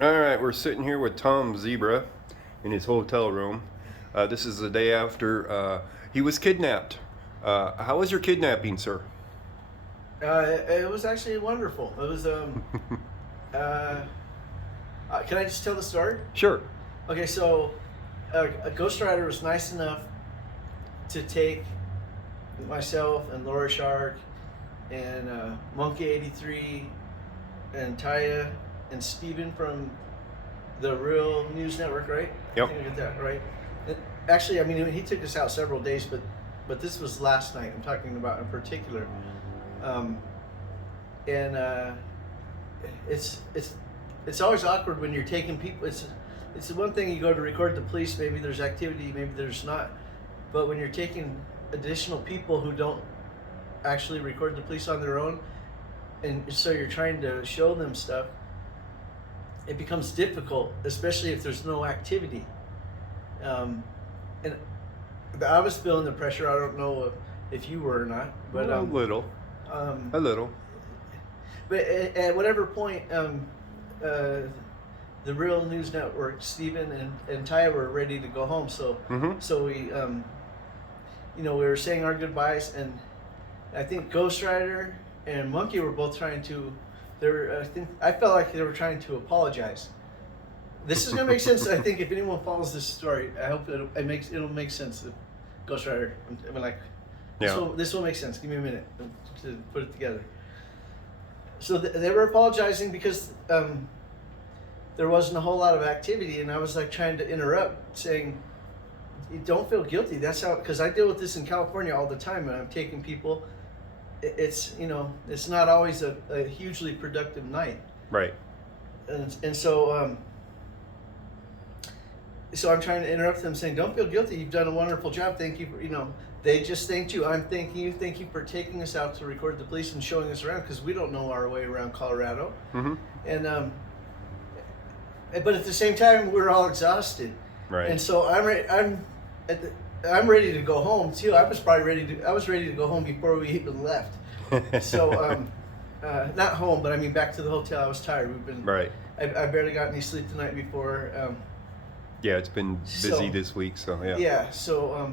All right, we're sitting here with Tom Zebra in his hotel room. This is the day after he was kidnapped. How was your kidnapping, sir? It was actually wonderful. It was uh, can I just tell the story? Sure. Okay, so a Ghost Rider was nice enough to take myself and Laura Shark and Monkey 83 and Taya and Steven from the Real News Network, right? Yep. I think I got that right. Actually, I mean, he took us out several days, but this was last night. I'm talking about in particular. Um, and it's always awkward when you're taking people. It's the one thing you go to record the police. Maybe there's activity, maybe there's not. But when you're taking additional people who don't actually record the police on their own, and so you're trying to show them stuff, it becomes difficult, especially if there's no activity. And I was feeling the pressure. I don't know if you were or not, but a little. A little. But at whatever point, the Real News Network, Steven and Ty were ready to go home. So so we, we were saying our goodbyes, and I think Ghost Rider and Monkey were both trying to. I felt like they were trying to apologize. This is gonna make sense. I think if anyone follows this story, I hope it'll make sense. Ghost Rider. I mean, like, Yeah. this will make sense. Give me a minute to put it together. So they were apologizing because there wasn't a whole lot of activity, and I was like trying to interrupt, saying, "You don't feel guilty. That's how." Because I deal with this in California all the time, and I'm taking people. It's not always a hugely productive night. Right. And so I'm trying to interrupt them, saying, "Don't feel guilty. You've done a wonderful job. Thank you for, they just thanked you. I'm thanking you. Thank you for taking us out to record the police and showing us around, because we don't know our way around Colorado." And but at the same time, we're all exhausted. Right. And so I'm ready to go home too. I was ready to go home before we even left. So not home, but I mean back to the hotel. I was tired. Right. I barely got any sleep the night before. Yeah, it's been busy this week, so yeah. Yeah. So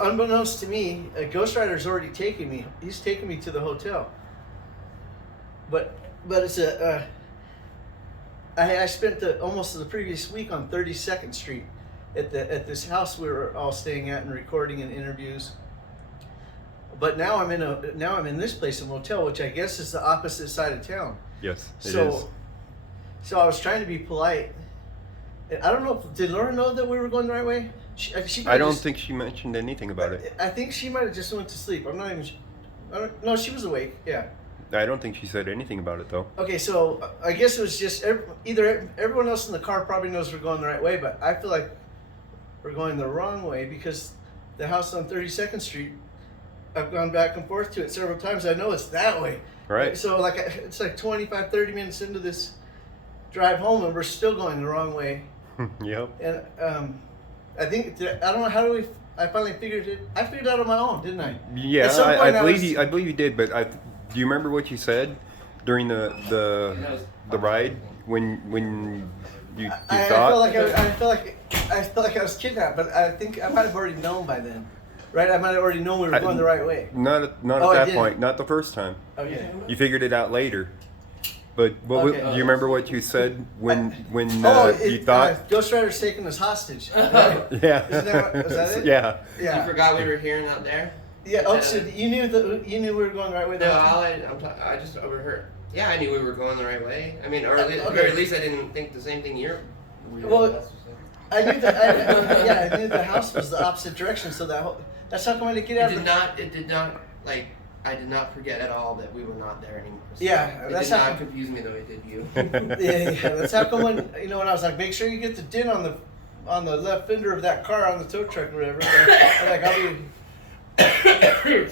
unbeknownst to me, Ghost Rider's already taken me. He's taken me to the hotel. But it's I spent almost the previous week on 32nd Street at this house we were all staying at and recording and interviews. But now I'm in this place, a motel, which I guess is the opposite side of town. Yes, it is. So I was trying to be polite. I don't know. Did Laura know that we were going the right way? I don't think she mentioned anything about it. I think she might have just went to sleep. I'm not even. No, she was awake. Yeah. I don't think she said anything about it though. Okay, so I guess it was just either everyone else in the car probably knows we're going the right way, but I feel like we're going the wrong way because the house on 32nd Street, I've gone back and forth to it several times. I know it's that way. Right. So it's like 25, 30 minutes into this drive home, and we're still going the wrong way. Yep. And I think I don't know I finally figured it. I figured it out on my own, didn't I? Yeah, At some point I believe you did, but do you remember what you said during the ride when you thought? I felt like I was kidnapped, but I think I might have already known by then, right? I might have already known we were going the right way. Not at that point, not the first time. Okay. You figured it out later. But do you remember what you said when you thought? Ghost Rider's taking us hostage. Right? Yeah. Was that it? Yeah. Yeah. You forgot we were here and out there? Yeah. Oh, so you knew we were going the right way. No, I just overheard. Yeah, I knew we were going the right way. I mean, or at least, very least I didn't think the same thing you're. Well, I knew that. I knew the house was the opposite direction, so that's how come I didn't get out. It did not I did not forget at all that we were not there anymore. So Yeah, it that's did how. not confuse me the way it did you. Yeah, that's how come when I was like, make sure you get the dent on the left fender of that car on the tow truck or whatever. I'm like, I'll be.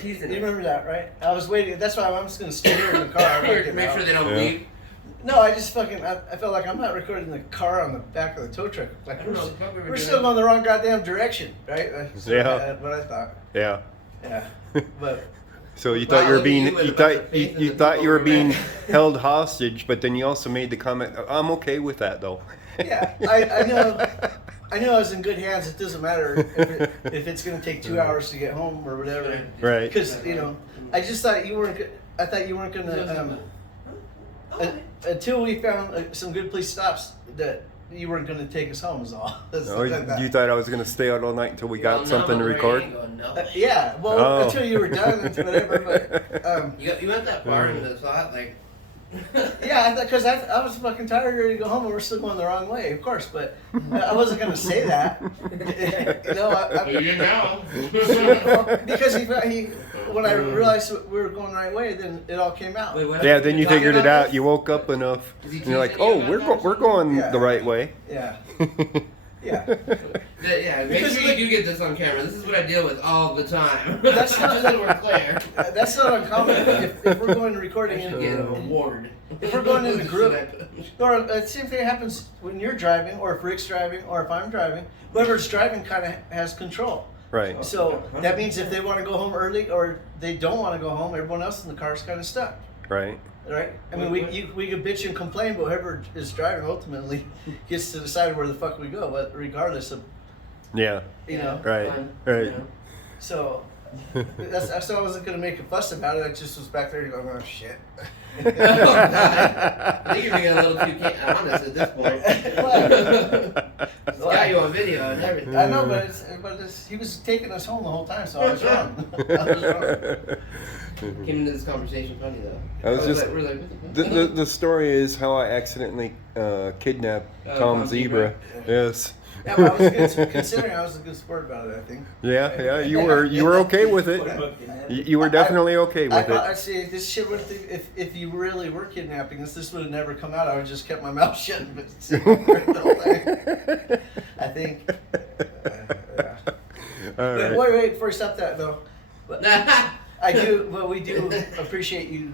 Teasing You it. remember that, right? I was waiting. That's why I'm just gonna stay here in the car. I'm not getting Make out. sure they don't Yeah. leave. No, I just I felt like I'm not recording the car on the back of the tow truck. Like I don't know what we were we're doing. still going the wrong goddamn direction, right? That's Yeah. what I thought. Yeah. Yeah, but So you Wow, thought you were look at being you with you a bunch thought of faith in you the thought people you were we being met. held hostage, but then you also made the comment, "I'm okay with that, though." Yeah, I know. I know I was in good hands. It doesn't matter if it's going to take 2 hours to get home or whatever. Right. Because I just thought you weren't. I thought you weren't going to. Until we found some good police stops, that you weren't going to take us home. Is all. That's Oh, that. you thought I was gonna stay out all night until we got Well, no, something to but record? Ray ain't going, no. Yeah. Well, Oh. until you were done and whatever. But You went that far into the thought, like. yeah, because I was fucking tired, ready to go home, and we're still going the wrong way, of course. But I wasn't going to say that. You didn't know. Because he when I realized we were going the right way, then it all came out. Wait, what Yeah, happened? then you talking figured it about out. this? You woke up enough, Is he and you're like, teasing you "Oh, about we're that or we're going Yeah. the right way." Yeah, yeah. Yeah, make Because sure like- you do get this on camera. This is what I deal with all the time. That's not- just so we're clear. That's not uncommon. If we're going to recording You in, get an award. if we're going in a group, Should or the same thing happens when you're driving, or if Rick's driving, or if I'm driving. Whoever's driving kind of has control. Right. So that means if they want to go home early or they don't want to go home, everyone else in the car is kind of stuck, Right. right? I mean, we could bitch and complain, but whoever is driving ultimately gets to decide where the fuck we go, but regardless of, Yeah. you know. Right. Fine, Right. you know. So that's why I wasn't gonna make a fuss about it. I just was back there going, oh shit. Oh, God. I think you're being a little too honest at this point. It's got you on video and everything. I know, but he was taking us home the whole time, so I was wrong. I was wrong. Came into this conversation funny though. I was just- like, we're like, what the fuck? The story is how I accidentally kidnapped Oh, Tom Tom Zebra. Zebra. Yes. Yeah, but I was good, considering I was a good sport about it. I think. Yeah. You were okay with it. You were definitely okay with I it. see this shit would if you really were kidnapping us, this would have never come out. I would have just kept my mouth shut. But the whole thing. I think. Yeah. All But right. wait, before you stop that though. But we do appreciate you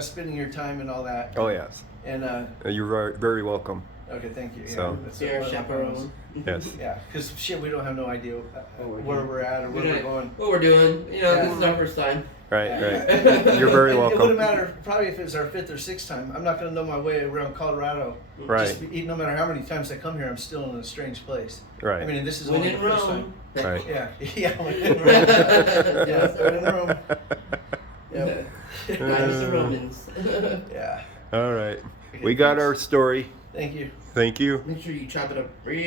spending your time and all that. Oh yes. And You're very welcome. okay, thank you. Yeah, So- that's You're a one of my chaperone. problems. Yes. Yeah, because shit, we don't have no idea we're where doing. we're at or where we're going. What we're doing, you know, Yeah. this is our first time. Right. Yeah. Right. You're very It wouldn't welcome. matter probably if it was our 5th or 6th time. I'm not gonna know my way around Colorado. Right. Just, no matter how many times I come here, I'm still in a strange place. Right. I mean, this is When only in the first Rome. time. Right. Yeah, yeah, when in Rome. Yeah, when in Rome. Yep. Nice the Romans. Yeah. All right. We got our story. Thank you. Thank you. Make sure you chop it up real